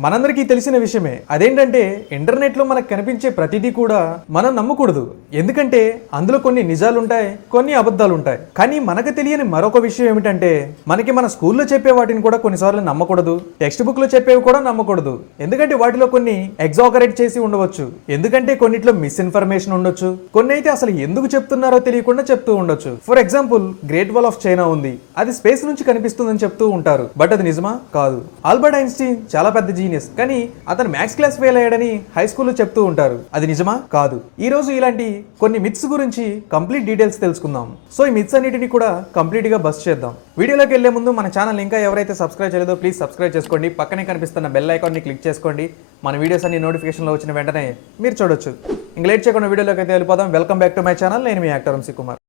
మనందరికీ తెలిసిన విషయమే. అదేంటంటే ఇంటర్నెట్లో మనకు కనిపించే ప్రతిదీ కూడా మనం నమ్మకూడదు. ఎందుకంటే అందులో కొన్ని నిజాలుంటాయి, కొన్ని అబద్ధాలుంటాయి. కానీ మనకు తెలియని మరొక విషయం ఏమిటంటే మనకి మన స్కూల్లో చెప్పే వాటిని కూడా కొన్నిసార్లు నమ్మకూడదు, టెక్స్ట్ బుక్ లో చెప్పేవి కూడా నమ్మకూడదు. ఎందుకంటే వాటిలో కొన్ని ఎగ్జాగరేట్ చేసి ఉండవచ్చు, ఎందుకంటే కొన్నిట్లో మిస్ఇన్ఫర్మేషన్ ఉండొచ్చు, కొన్ని అయితే అసలు ఎందుకు చెప్తున్నారో తెలియకుండా చెప్తూ ఉండొచ్చు. For example, great Wall of China ఉంది, అది స్పేస్ నుంచి కనిపిస్తుందని చెప్తూ ఉంటారు. బట్ అది నిజమా? కాదు. ఆల్బర్ట్ ఐన్స్టీన్ చాలా పెద్ద జీనియస్, కానీ అతను మ్యాథ్స్ క్లాస్ ఫెయిల్ అయ్యాడని హై స్కూల్లో చెప్తూ ఉంటారు. అది నిజమా? కాదు. ఈ రోజు ఇలాంటి కొన్ని మిత్స్ గురించి కంప్లీట్ డీటెయిల్స్ తెలుసుకుందాం. సో ఈ మిత్స్ అన్నిటిని కూడా కంప్లీట్ గా బస్ చేద్దాం. వీడియోలోకి వెళ్లే ముందు మన ఛానల్ ఇంకా ఎవరైతే సబ్స్క్రైబ్ చేయలేదో ప్లీజ్ సబ్స్క్రైబ్ చేసుకోండి. పక్కనే కనిపిస్తున్న బెల్ ఐకాన్ ని క్లిక్ చేసుకోండి. మన వీడియోస్ అన్ని నోటిఫికేషన్ లో వచ్చిన వెంటనే మీరు చూడొచ్చు. ఇంక లేట్ చేయకుండా వీడియోలోకి అయితే వెళ్ళిపోదాం. Welcome back to my channel. నేను మీ actor Vamshi Kumar.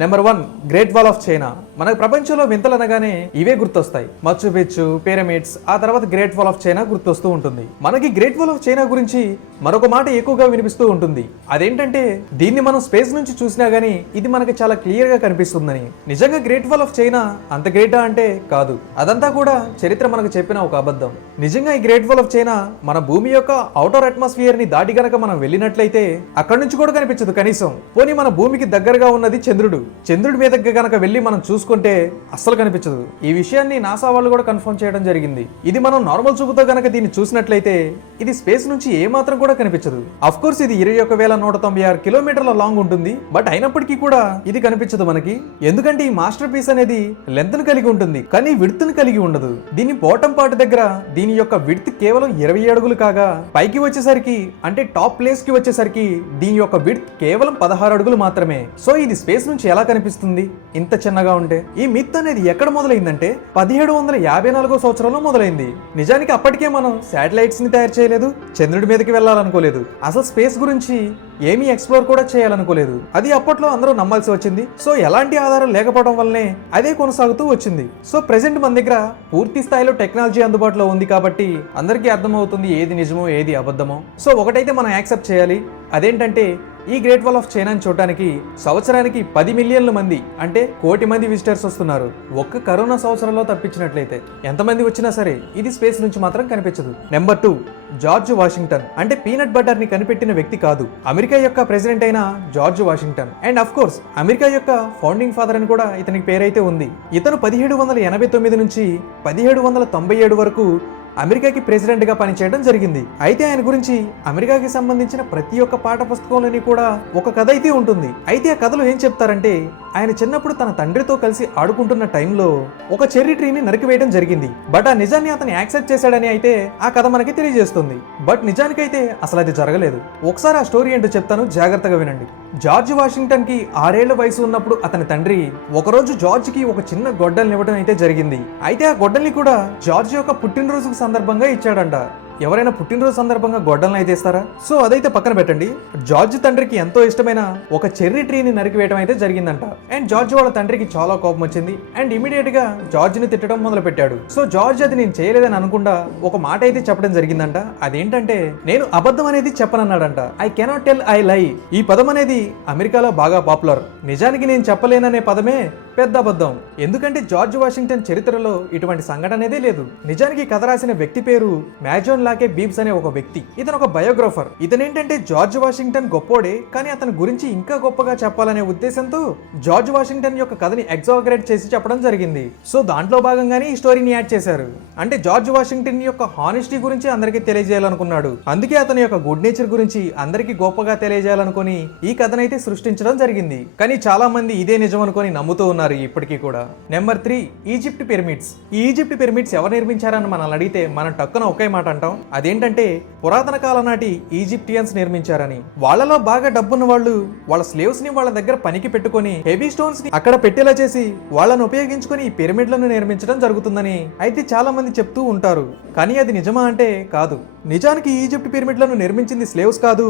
Number 1, Great Wall of China. మనకు ప్రపంచంలో వింతలు అనగానే ఇవే గుర్తొస్తాయి. మచ్చు పిచ్చు, పిరమిడ్స్, ఆ తర్వాత గ్రేట్ వాల్ ఆఫ్ చైనా గుర్తొస్తూ ఉంటుంది. మనకి గ్రేట్ వాల్ ఆఫ్ చైనా గురించి మరొక మాట ఎక్కువగా వినిపిస్తూ ఉంటుంది. అదేంటంటే దీన్ని మనం స్పేస్ నుంచి చూసినా గానీ ఇది మనకి చాలా క్లియర్ గా కనిపిస్తుందని. నిజంగా గ్రేట్ వాల్ ఆఫ్ చైనా అంత గ్రేటా అంటే కాదు. అదంతా కూడా చరిత్ర మనకు చెప్పిన ఒక అబద్ధం. నిజంగా ఈ గ్రేట్ వాల్ ఆఫ్ చైనా మన భూమి యొక్క అవుటర్ అట్మాస్ఫియర్ ని దాటి గనక మనం వెళ్ళినట్లయితే అక్కడి నుంచి కూడా కనిపించదు కనీసం. పోనీ మన భూమికి దగ్గరగా ఉన్నది చంద్రుడు. చంద్రుడి మీద గనక వెళ్ళి మనం చూసుకుంటే అస్సలు కనిపించదు. ఈ విషయాన్ని నాసా వాళ్ళు కూడా కన్ఫర్మ్ చేయడం జరిగింది. ఇది మనం నార్మల్ చూపుతో గనక దీన్ని చూసినట్లయితే ఇది స్పేస్ నుంచి ఏ మాత్రం కూడా కనిపించదు. అఫ్ కోర్స్ ఇది 21,196 కిలోమీటర్ల లాంగ్ ఉంటుంది. బట్ అయినప్పటికీ కూడా ఇది కనిపించదు మనకి. ఎందుకంటే ఈ మాస్టర్ పీస్ అనేది లెంత్ ను కలిగి ఉంటుంది, కానీ విడ్త్ ను కలిగి ఉండదు. దీని బాటం పార్ట్ దగ్గర దీని యొక్క విడ్త్ కేవలం 20 అడుగులు కాగా పైకి వచ్చేసరికి అంటే టాప్ ప్లేస్ కి వచ్చేసరికి దీని యొక్క విడ్త్ కేవలం 16 అడుగులు మాత్రమే. సో ఇది స్పేస్ నుంచి ఎలా కనిపిస్తుంది ఇంత చిన్నగా ఉంటే? ఈ మిత్ అనేది ఎక్కడ మొదలైందంటే 1754వ సంవత్సరంలో మొదలైంది. నిజానికి అప్పటికే మనం శాటిలైట్స్ ని తయారు చేయలేదు, చంద్రుడి మీదకి వెళ్ళాలనుకోలేదు, అసలు స్పేస్ గురించి ఏమీ ఎక్స్ప్లోర్ కూడా చేయాలనుకోలేదు. అది అప్పట్లో అందరూ నమ్మాల్సి వచ్చింది. సో ఎలాంటి ఆధారం లేకపోవడం వల్లనే అదే కొనసాగుతూ వచ్చింది. సో ప్రెసెంట్ మన దగ్గర పూర్తి స్థాయిలో టెక్నాలజీ అందుబాటులో ఉంది కాబట్టి అందరికీ అర్థమవుతుంది ఏది నిజమో ఏది అబద్ధమో. సో ఒకటైతే మనం యాక్సెప్ట్ చేయాలి, అదేంటంటే ఈ గ్రేట్ వాల్ ఆఫ్ చైనాని చూడటానికి సంవత్సరానికి 10 మిలియన్ల మంది అంటే 1 కోటి మంది విజిటర్స్ వస్తున్నారు. ఒక్క కరోనా సంవత్సరంలో తప్పించినట్లయితే ఎంతమంది వచ్చినా సరే ఇది స్పేస్ నుంచి మాత్రం కనిపించదు. Number 2, George Washington. అంటే పీనట్ బటర్ ని కనిపెట్టిన వ్యక్తి కాదు, అమెరికా యొక్క ప్రెసిడెంట్ అయిన George Washington. And of course America యొక్క ఫౌండింగ్ ఫాదర్ అని కూడా ఇతనికి పేరైతే ఉంది. ఇతను 1789 నుంచి 1797 వరకు అమెరికాకి ప్రెసిడెంట్ గా పనిచేయడం జరిగింది. అయితే ఆయన గురించి అమెరికాకి సంబంధించిన ప్రతి ఒక్క పాఠ పుస్తకంలోని కూడా ఒక కథ అయితే ఉంటుంది. అయితే ఆ కథలో ఏం చెప్తారంటే ఆయన చిన్నప్పుడు తన తండ్రితో కలిసి ఆడుకుంటున్న టైంలో ఒక చెర్రీ ట్రీని నరికివేయడం జరిగింది. బట్ ఆ నిజాన్ని అతను యాక్సెప్ట్ చేశాడని అయితే ఆ కథ మనకి తెలియజేస్తుంది. బట్ నిజానికైతే అసలు అది జరగలేదు. ఒకసారి ఆ స్టోరీ ఏంటో చెప్తాను, జాగ్రత్తగా వినండి. జార్జ్ వాషింగ్టన్ కి 6 ఏళ్ల వయసు ఉన్నప్పుడు అతని తండ్రి ఒకరోజు జార్జ్ కి ఒక చిన్న గొడ్డల్ని ఇవ్వడం అయితే జరిగింది. అయితే ఆ గొడ్డల్ని కూడా జార్జ్ యొక్క పుట్టినరోజు సందర్భంగా ఇచ్చాడంట. ఎవరైనా పుట్టినరోజు సందర్భంగా గొడ్డలను అయితే ఇస్తారా? సో అదైతే పక్కన పెట్టండి. జార్జ్ తండ్రికి ఎంతో ఇష్టమైన ఒక చెర్రీ ట్రీని నరికివేయడం అయితే జరిగిందంట. అండ్ జార్జ్ వాళ్ళ తండ్రికి చాలా కోపం వచ్చింది అండ్ ఇమీడియట్ గా జార్జ్ ని తిట్టడం మొదలు పెట్టాడు. సో జార్జ్ అది నేను చేయలేదని అనుకుండా ఒక మాట అయితే చెప్పడం జరిగిందంట. అదేంటంటే నేను అబద్ధం అనేది చెప్పనన్నాడంట. I cannot tell I lie. ఈ పదం అనేది అమెరికాలో బాగా పాపులర్. నిజానికి నేను చెప్పలేననే పదమే పెద్ద అబద్ధం. ఎందుకంటే జార్జ్ వాషింగ్టన్ చరిత్రలో ఇటువంటి సంఘటన అనేది లేదు. నిజానికి కథ రాసిన వ్యక్తి పేరు మ్యాజోన్ లాకే బీబ్స్ అనే ఒక వ్యక్తి. ఇతను ఒక బయోగ్రాఫర్. ఇతనేంటంటే జార్జ్ వాషింగ్టన్ గొప్పోడే, కానీ అతని గురించి ఇంకా గొప్పగా చెప్పాలనే ఉద్దేశంతో జార్జ్ వాషింగ్టన్ యొక్క కథని ఎగ్జాగరేట్ చేసి చెప్పడం జరిగింది. సో దాంట్లో భాగంగానే ఈ స్టోరీని యాడ్ చేశారు. అంటే జార్జ్ వాషింగ్టన్ యొక్క హానెస్టీ గురించి అందరికీ తెలియజేయాలనుకున్నాడు. అందుకే అతని యొక్క గుడ్ నేచర్ గురించి అందరికీ గొప్పగా తెలియజేయాలనుకుని ఈ కథనైతే సృష్టించడం జరిగింది. కానీ చాలా మంది ఇదే నిజం అనుకుని నమ్ముతూ ఉన్నారు ఇప్పటికీ కూడా. Number 3, Egypt pyramids. ఈ ఈజిప్ట్ పిరమిడ్స్ ఎవరు నిర్మించారని మనల్ని అడిగితే మనం టక్కున ఒకే మాట అంటాం, అదేంటంటే పురాతన కాలం నాటి ఈజిప్టియన్స్ నిర్మించారని. వాళ్ళలో బాగా డబ్బున్న వాళ్ళు వాళ్ళ స్లేవ్స్ ని వాళ్ళ దగ్గర పనికి పెట్టుకుని హెవీ స్టోన్స్ ని అక్కడ పెట్టేలా చేసి వాళ్ళను ఉపయోగించుకుని ఈ పిరమిడ్లను నిర్మించడం జరుగుతుందని అయితే చాలా మంది చెప్తూ ఉంటారు. కానీ అది నిజమా అంటే కాదు. నిజానికి ఈజిప్ట్ పిరమిడ్లను నిర్మించింది స్లేవ్స్ కాదు,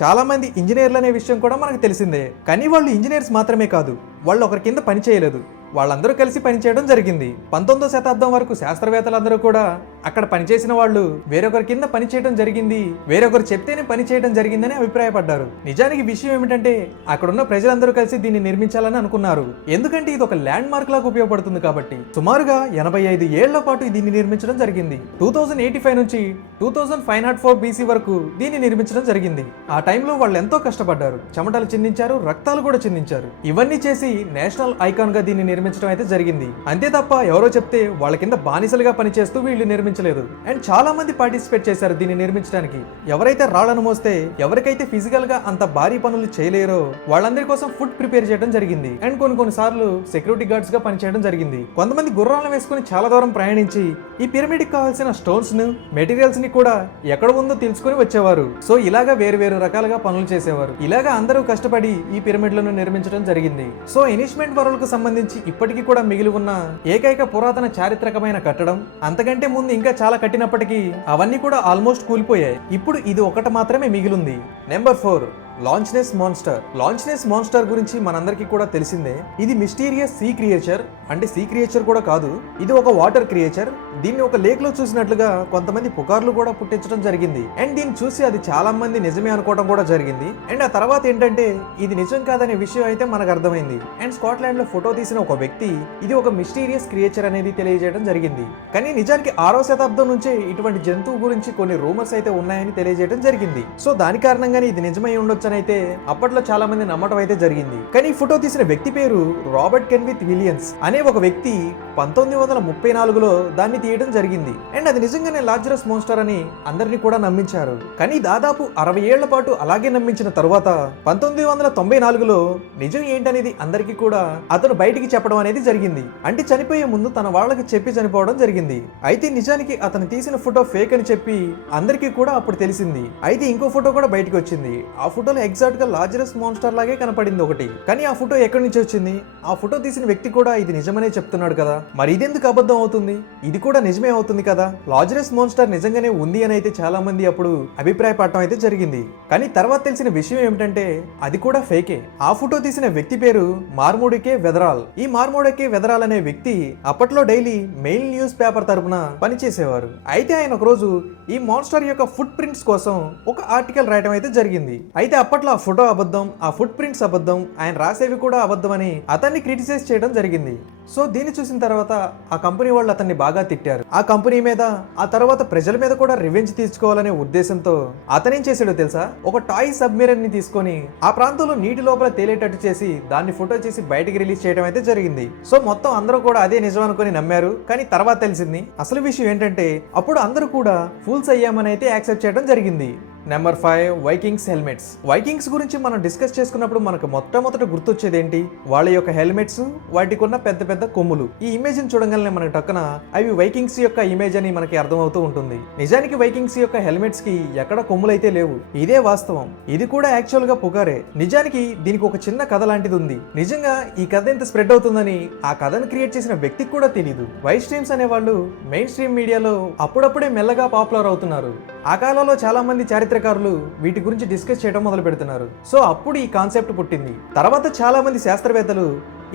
చాలా మంది ఇంజనీర్లు అనే విషయం కూడా మనకు తెలిసిందే. కానీ వాళ్ళు ఇంజనీర్స్ మాత్రమే కాదు, వాళ్ళు ఒకరి కింద పని చేయలేదు. వాళ్ళందరూ కలిసి పనిచేయడం జరిగింది. 19వ శతాబ్దం వరకు శాస్త్రవేత్తలందరూ కూడా అక్కడ పనిచేసిన వాళ్ళు వేరొకరి కింద పని చేయడం జరిగింది, వేరొకరు చెప్తేనే పని చేయడం జరిగిందని అభిప్రాయపడ్డారు. నిజానికి విషయం ఏమిటంటే అక్కడున్న ప్రజలందరూ కలిసి దీన్ని నిర్మించాలని అనుకున్నారు. ఎందుకంటే ఇది ఒక ల్యాండ్ మార్క్ లాగా ఉపయోగపడుతుంది కాబట్టి. సుమారుగా 85 ఏళ్ల పాటు దీన్ని నిర్మించడం జరిగింది. 2085 నుంచి 2504 BC వరకు దీన్ని నిర్మించడం జరిగింది. ఆ టైంలో వాళ్ళు ఎంతో కష్టపడ్డారు, చెమటలు చిందించారు, రక్తాలు కూడా చిందించారు. ఇవన్నీ చేసి నేషనల్ ఐకాన్ గా దీన్ని నిర్మించడం అయితే జరిగింది. అంతే తప్ప ఎవరో చెప్తే వాళ్ళ కింద బానిసలుగా పనిచేస్తూ వీళ్ళు నిర్మించలేదు. అండ్ చాలా మంది పార్టిసిపేట్ చేశారు దీన్ని నిర్మించడానికి. ఎవరైతే రాళ్లను మోస్తే, ఎవరికైతే ఫిజికల్ గా అంత భారీ పనులు చేయలేరో వాళ్ళందరి కోసం ఫుడ్ ప్రిపేర్ చేయడం జరిగింది. అండ్ కొన్ని సార్లు సెక్యూరిటీ గార్డ్స్ గా పనిచేయడం జరిగింది. కొంతమంది గుర్రాలను వేసుకుని చాలా దూరం ప్రయాణించి ఈ పిరమిడ్ కి కావాల్సిన స్టోన్స్ ను, మెటీరియల్స్ ని కూడా ఎక్కడ ఉందో తెలుసుకుని వచ్చేవారు. సో ఇలాగా వేరు రకాలుగా పనులు చేసేవారు. ఇలాగా అందరూ కష్టపడి ఈ పిరమిడ్లను నిర్మించడం జరిగింది. సో ఎనిష్మెంట్ వరల్డ్కు సంబంధించి ఇప్పటికీ కూడా మిగిలి ఉన్న ఏకైక పురాతన చారిత్రకమైన కట్టడం. అంతకంటే ముందు ఇంకా చాలా కట్టినప్పటికీ అవన్నీ కూడా ఆల్మోస్ట్ కూలిపోయాయి. ఇప్పుడు ఇది ఒకటి మాత్రమే మిగిలింది. Number 4, Loch Ness monster. Loch Ness monster గురించి మనందరికీ కూడా తెలిసిందే. ఇది మిస్టీరియస్ సీ క్రియేచర్. అంటే సీ క్రియేచర్ కూడా కాదు, ఇది ఒక వాటర్ క్రియేచర్. దీన్ని ఒక లేక్ లో చూసినట్లుగా కొంతమంది పుకార్లు కూడా పుట్టించడం జరిగింది. అండ్ దీన్ని చూసి అది చాలా మంది నిజమే అనుకోవడం కూడా జరిగింది. అండ్ ఆ తర్వాత ఏంటంటే ఇది నిజం కాదనే విషయం అయితే మనకు అర్థమైంది. అండ్ స్కాట్లాండ్ లో ఫోటో తీసిన ఒక వ్యక్తి ఇది ఒక మిస్టీరియస్ క్రియేచర్ అనేది తెలియజేయడం జరిగింది. కానీ నిజానికి 6వ శతాబ్దం నుంచే ఇటువంటి జంతువు గురించి కొన్ని రూమర్స్ అయితే ఉన్నాయని తెలియజేయడం జరిగింది. సో దాని కారణంగానే ఇది నిజమై ఉండొచ్చు అయితే అప్పట్లో చాలా మంది నమ్మటం అయితే జరిగింది. కానీ ఫోటో తీసిన వ్యక్తి పేరు రాబర్ట్ కెన్విత్ విలియమ్స్ అనే ఒక వ్యక్తి 1934లో దాన్ని తీయడం జరిగింది. అండ్ అది నిజంగానే లార్జరస్ మోన్స్టర్ అని అందరినీ కూడా నమ్మించారు. కానీ దాదాపు 60 ఏళ్ల పాటు అలాగే నమ్మించిన తరువాత 1994లో నిజం ఏంటనేది అందరికీ కూడా అతను బయటికి చెప్పడం అనేది జరిగింది. అంటే చనిపోయే ముందు తన వాళ్ళకి చెప్పి చనిపోవడం జరిగింది. అయితే నిజానికి అతను తీసిన ఫోటో ఫేక్ అని చెప్పి అందరికీ కూడా అప్పుడు తెలిసింది. అయితే ఇంకో ఫోటో కూడా బయటికి వచ్చింది. ఆ ఫోటోలో ఎగ్జాక్ట్ గా లార్జరస్ మాన్స్టర్ లాగే కనపడింది ఒకటి. కానీ ఆ ఫోటో ఎక్కడి నుంచి వచ్చింది? ఆ ఫోటో తీసిన వ్యక్తి కూడా ఇది నిజమనే చెప్తున్నాడు కదా, మరి ఇదెందుకు అబద్ధం అవుతుంది? ఇది కూడా నిజమే అవుతుంది కదా. లార్జరస్ మాన్స్టర్ నిజంగానే ఉంది అని అయితే చాలా మంది అప్పుడు అభిప్రాయపడటం అయితే జరిగింది. కానీ తర్వాత తెలిసిన విషయం ఏమిటంటే అది కూడా ఫేకే. ఆ ఫోటో తీసిన వ్యక్తి పేరు మార్మోడికే వెదరాల్. ఈ మార్మోడికే వెదరాల్ అనే వ్యక్తి అప్పట్లో డైలీ మెయిల్ న్యూస్ పేపర్ తరపున పనిచేసేవారు. అయితే ఆయన ఒక రోజు ఈ మాన్స్టర్ యొక్క ఫుట్ ప్రింట్స్ కోసం ఒక ఆర్టికల్ రాయడం అయితే జరిగింది. అయితే అప్పట్లో ఆ ఫోటో అబద్ధం, ఆ ఫుట్ ప్రింట్స్ అబద్ధం, ఆయన రాసేవి కూడా అబద్ధం అని అతన్ని క్రిటిసైజ్ చేయడం జరిగింది. సో దీన్ని చూసిన తర్వాత ఆ కంపెనీ వాళ్ళు అతన్ని బాగా తిట్టారు. ఆ కంపెనీ మీద, ఆ తర్వాత ప్రజల మీద కూడా రివెంజ్ తీసుకోవాలనే ఉద్దేశంతో అతనేం చేశాడో తెలుసా? ఒక టాయ్ సబ్మెరైన్ ని తీసుకొని ఆ ప్రాంతంలో నీటి లోపల తేలేటట్టు చేసి దాన్ని ఫోటో చేసి బయటికి రిలీజ్ చేయడం అయితే జరిగింది. సో మొత్తం అందరూ కూడా అదే నిజం అనుకుని నమ్మారు. కానీ తర్వాత తెలిసింది అసలు విషయం ఏంటంటే అప్పుడు అందరూ కూడా ఫూల్స్ అయ్యామని అయితే యాక్సెప్ట్ చేయడం జరిగింది. Number 5, Vikings helmets. వైకింగ్స్ గురించి మనం డిస్కస్ చేసుకున్నప్పుడు మనకు మొట్టమొదట గుర్తొచ్చేది ఏంటి? వాళ్ళ యొక్క హెల్మెట్స్, వాటికి ఉన్న పెద్ద పెద్ద కొమ్ములు. ఈ ఇమేజ్ ని చూడగానే మనకు టక్కున అవి వైకింగ్స్ యొక్క ఇమేజ్ అని మనకి అర్థమవుతూ ఉంటుంది. నిజానికి వైకింగ్స్ యొక్క హెల్మెట్స్ కి ఎక్కడ కొమ్ములు అయితే లేవు. ఇదే వాస్తవం. ఇది కూడా యాక్చువల్ గా పుకారే. నిజానికి దీనికి ఒక చిన్న కథ లాంటిది ఉంది. నిజంగా ఈ కథ ఎంత స్ప్రెడ్ అవుతుందని ఆ కథను క్రియేట్ చేసిన వ్యక్తికి కూడా తెలియదు. వైట్ స్ట్రీమ్స్ అనే వాళ్ళు మెయిన్ స్ట్రీమ్ మీడియాలో అప్పుడప్పుడే మెల్లగా పాపులర్ అవుతున్నారు. ఆ కాలంలో చాలా మంది చారిత్రకారులు వీటి గురించి డిస్కస్ చేయడం మొదలు పెడుతున్నారు. సో అప్పుడు ఈ కాన్సెప్ట్ పుట్టింది. తర్వాత చాలా మంది శాస్త్రవేత్తలు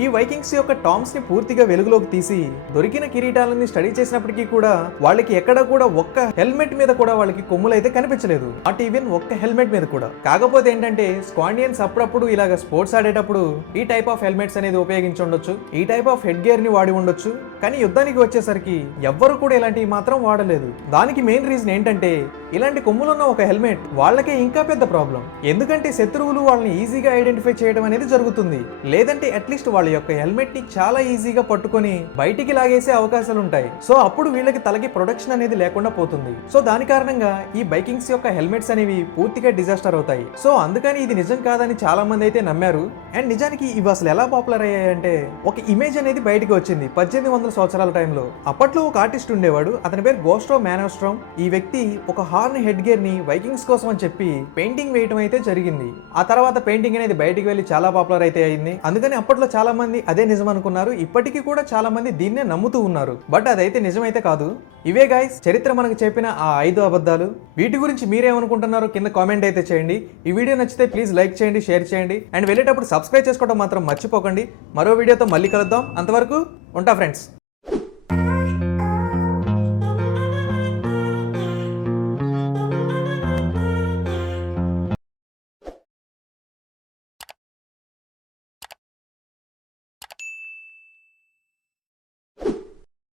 ఈ వైకింగ్స్ యొక్క టామ్స్ ని పూర్తిగా వెలుగులోకి తీసి దొరికిన కిరీటాలని స్టడీ చేసినప్పటికీ కూడా వాళ్ళకి ఎక్కడ కూడా ఒక్క హెల్మెట్ మీద కూడా వాళ్ళకి కొమ్ములు అయితే కనిపించలేదు. నాట్ ఈవెన్ ఒక్క హెల్మెట్ మీద కూడా. కాకపోతే ఏంటంటే స్కాండియన్స్ అప్పుడప్పుడు ఇలాగ స్పోర్ట్స్ ఆడేటప్పుడు ఈ టైప్ ఆఫ్ హెల్మెట్స్ అనేది ఉపయోగించి ఉండొచ్చు, ఈ టైప్ ఆఫ్ హెడ్ గేర్ ని వాడి ఉండొచ్చు. కానీ యుద్ధానికి వచ్చేసరికి ఎవ్వరు కూడా ఇలాంటివి మాత్రం వాడలేదు. దానికి మెయిన్ రీజన్ ఏంటంటే ఇలాంటి కొమ్ములున్న ఒక హెల్మెట్ వాళ్ళకే ఇంకా పెద్ద ప్రాబ్లం. ఎందుకంటే శత్రువులు వాళ్ళని ఈజీగా ఐడెంటిఫై చేయడం అనేది జరుగుతుంది. లేదంటే అట్లీస్ట్ వాళ్ళ యొక్క హెల్మెట్ ని చాలా ఈజీగా పట్టుకొని బయటికి లాగేసే అవకాశాలు ఉంటాయి. సో అప్పుడు వీళ్ళకి తలకి ప్రొటెక్షన్ అనేది లేకుండా పోతుంది. సో దాని కారణంగా ఈ బైకింగ్స్ యొక్క హెల్మెట్స్ అనేవి పూర్తిగా డిజాస్టర్ అవుతాయి. సో అందుకని ఇది నిజం కాదని చాలా మంది అయితే నమ్మారు. అండ్ నిజానికి ఇవి అసలు ఎలా పాపులర్ అయ్యాయంటే ఒక ఇమేజ్ అనేది బయటకు వచ్చింది 1800 సంవత్సరాల టైంలో. అప్పట్లో ఒక ఆర్టిస్ట్ ఉండేవాడు, అతని పేరు గోస్ట్రో మ్యానోస్ట్రోమ్. ఈ వ్యక్తి ఒక హార్న్ హెడ్ గేర్ ని వైకింగ్స్ కోసం అని చెప్పి పెయింటింగ్ వేయడం అయితే జరిగింది. ఆ తర్వాత పెయింటింగ్ అనేది బయటికి వెళ్ళి చాలా పాపులర్ అయితే అయింది. అందుకని అప్పట్లో చాలా చాలా మంది అదే నిజం అనుకున్నారు. ఇప్పటికీ కూడా చాలా మంది దీన్నే నమ్ముతూ ఉన్నారు. బట్ అదైతే నిజమైతే కాదు. ఇవే గైస్ చరిత్ర మనకు చెప్పిన ఆ 5 అబద్ధాలు. వీటి గురించి మీరేమనుకుంటున్నారో కింద కామెంట్ అయితే చేయండి. ఈ వీడియో నచ్చితే ప్లీజ్ లైక్ చేయండి, షేర్ చేయండి అండ్ వెళ్ళేటప్పుడు సబ్స్క్రైబ్ చేసుకోవడం మాత్రం మర్చిపోకండి. మరో వీడియోతో మళ్ళీ కలుద్దాం. అంతవరకు ఉంటా ఫ్రెండ్స్.